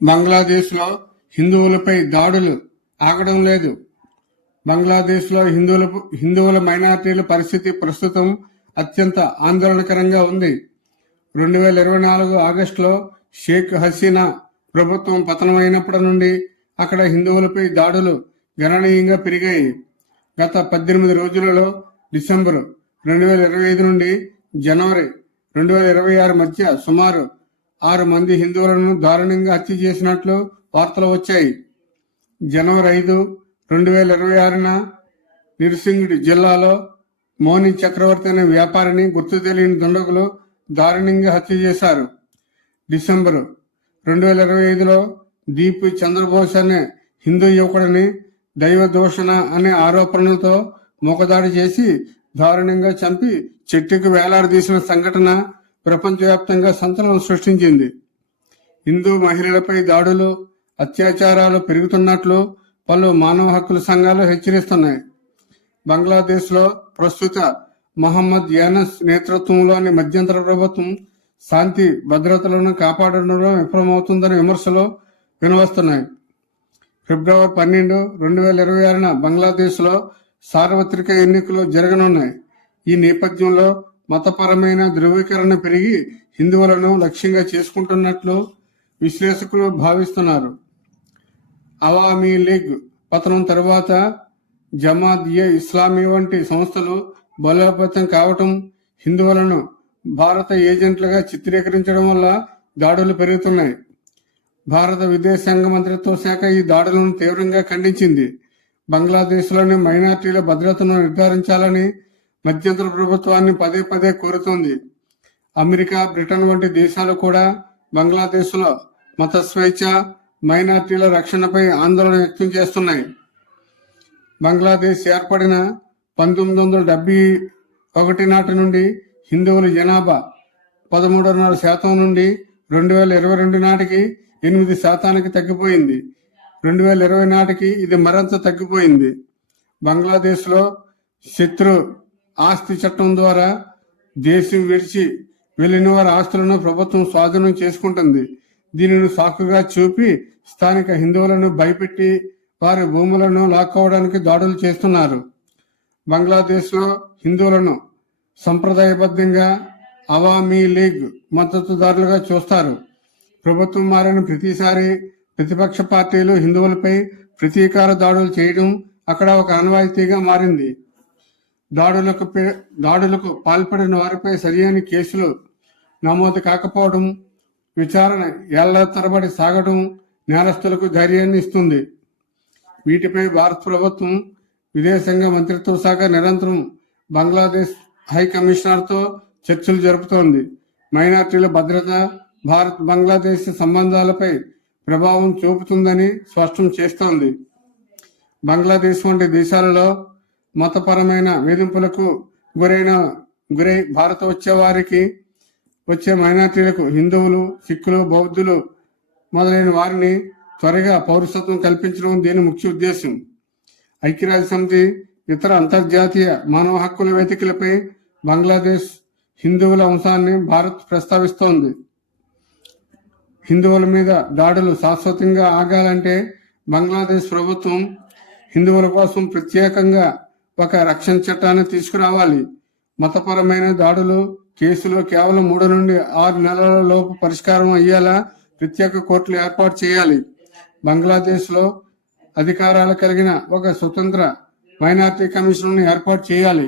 బంగ్లాదేశ్లో హిందువులపై దాడులు ఆగడం లేదు. బంగ్లాదేశ్లో హిందువుల మైనారిటీల పరిస్థితి ప్రస్తుతం అత్యంత ఆందోళనకరంగా ఉంది. 2024 ఆగస్టులో షేక్ హసీనా ప్రభుత్వం పతనమైనప్పటి నుండి అక్కడ హిందువులపై దాడులు గణనీయంగా పెరిగాయి. గత 18 రోజులలో డిసెంబర్ 2025 నుండి జనవరి 2026 మధ్య సుమారు 6 మంది హిందువులను దారుణంగా హత్య చేసినట్లు వార్తలు వచ్చాయి. జనవరి 5, 2026న నిర్సింగ్డ్ జిల్లాలో మోని చక్రవర్తి అనే వ్యాపారిని గుర్తు తెలియని దుండగులు దారుణంగా హత్య చేశారు. డిసెంబర్ 2025లో దీప్ చంద్రబోస్ అనే హిందూ యువకుడిని దైవ దూషణ అనే ఆరోపణలతో మూకదాడి చేసి దారుణంగా చంపి చెట్టుకు వేలాడదీసిన సంఘటన ప్రపంచవ్యాప్తంగా సంచలనం సృష్టించింది. హిందూ మహిళలపై దాడులు, అత్యాచారాలు పెరుగుతున్నట్లు పలు మానవ హక్కుల సంఘాలు హెచ్చరిస్తున్నాయి. బంగ్లాదేశ్లో ప్రస్తుత మహమ్మద్ యానస్ నేతృత్వంలోని మధ్యంతర ప్రభుత్వం శాంతి భద్రతలను కాపాడడంలో విఫలమవుతుందనే విమర్శలు వినవస్తున్నాయి. ఫిబ్రవరి 12, 2026న బంగ్లాదేశ్లో సార్వత్రిక ఎన్నికలు జరగనున్నాయి. ఈ నేపథ్యంలో మతపరమైన ధృవీకరణ పెరిగి హిందువులను లక్ష్యంగా చేసుకుంటున్నట్లు విశ్లేషకులు భావిస్తున్నారు. అవామీ లీగ్ పతనం తరువాత జమాత్-ఏ-ఇస్లామీ వంటి సంస్థలు బలోపేతం కావటం, హిందువులను భారత ఏజెంట్లుగా చిత్రీకరించడం వల్ల దాడులు పెరుగుతున్నాయి. భారత విదేశాంగ మంత్రిత్వ శాఖ ఈ దాడులను తీవ్రంగా ఖండించింది. బంగ్లాదేశ్లోని మైనార్టీల భద్రతను నిర్ధారించాలని మధ్యంతర ప్రభుత్వాన్ని పదే పదే కోరుతోంది. అమెరికా, బ్రిటన్ వంటి దేశాలు కూడా బంగ్లాదేశ్లో మత స్వేచ్ఛ, మైనార్టీల రక్షణపై ఆందోళన వ్యక్తం చేస్తున్నాయి. బంగ్లాదేశ్ ఏర్పడిన 1971 నాటి నుండి హిందువుల జనాభా 13.5% నుండి 2022 నాటికి 8% తగ్గిపోయింది. 2020 నాటికి ఇది మరింత తగ్గిపోయింది. బంగ్లాదేశ్లో శత్రు ఆస్తి చట్టం ద్వారా దేశం విడిచి వెళ్లిన వారి ఆస్తులను ప్రభుత్వం స్వాధీనం చేసుకుంటుంది. దీనిని సాకుగా చూపి స్థానిక హిందువులను భయపెట్టి వారి భూములను లాక్కోవడానికి దాడులు చేస్తున్నారు. బంగ్లాదేశ్లో హిందువులను సంప్రదాయబద్ధంగా అవామీ లీగ్ మద్దతుదారులుగా చూస్తారు. ప్రభుత్వం మారిన ప్రతిసారి ప్రతిపక్ష పార్టీలు హిందువులపై ప్రతీకార దాడులు చేయడం అక్కడ ఒక ఆనవాయితీగా మారింది. దాడులకు పాల్పడిన వారిపై సరియైన కేసులు నమోదు కాకపోవడం, విచారణ ఏళ్ల తరబడి సాగడం నేరస్తులకు ధైర్యాన్ని ఇస్తుంది. వీటిపై భారత ప్రభుత్వం విదేశాంగ మంత్రిత్వ శాఖ నిరంతరం బంగ్లాదేశ్ హై కమిషనర్తో చర్చలు జరుపుతోంది. మైనార్టీల భద్రత భారత్ బంగ్లాదేశ్ సంబంధాలపై ప్రభావం చూపుతుందని స్పష్టం చేస్తోంది. బంగ్లాదేశ్ వంటి దేశాలలో మతపరమైన వేధింపులకు గురై భారత వచ్చే మైనార్టీలకు హిందువులు, సిక్కులు, బౌద్ధులు మొదలైన వారిని త్వరగా పౌరసత్వం కల్పించడం దీని ముఖ్య ఉద్దేశం. ఐక్యరాజ్య సమితి, ఇతర అంతర్జాతీయ మానవ హక్కుల వేదికలపై బంగ్లాదేశ్ హిందువుల అంశాన్ని భారత్ ప్రస్తావిస్తోంది. హిందువుల మీద దాడులు శాశ్వతంగా ఆగాలంటే బంగ్లాదేశ్ ప్రభుత్వం హిందువుల కోసం ప్రత్యేకంగా ఒక రక్షణ చట్టాన్ని తీసుకురావాలి. మతపరమైన దాడులు కేసులు కేవలం 3 నుండి 6 నెలల లోపు పరిష్కారం అయ్యేలా ప్రత్యేక కోర్టులు ఏర్పాటు చేయాలి. బంగ్లాదేశ్లో అధికారాలు కలిగిన ఒక స్వతంత్ర మైనార్టీ కమిషన్ను ఏర్పాటు చేయాలి.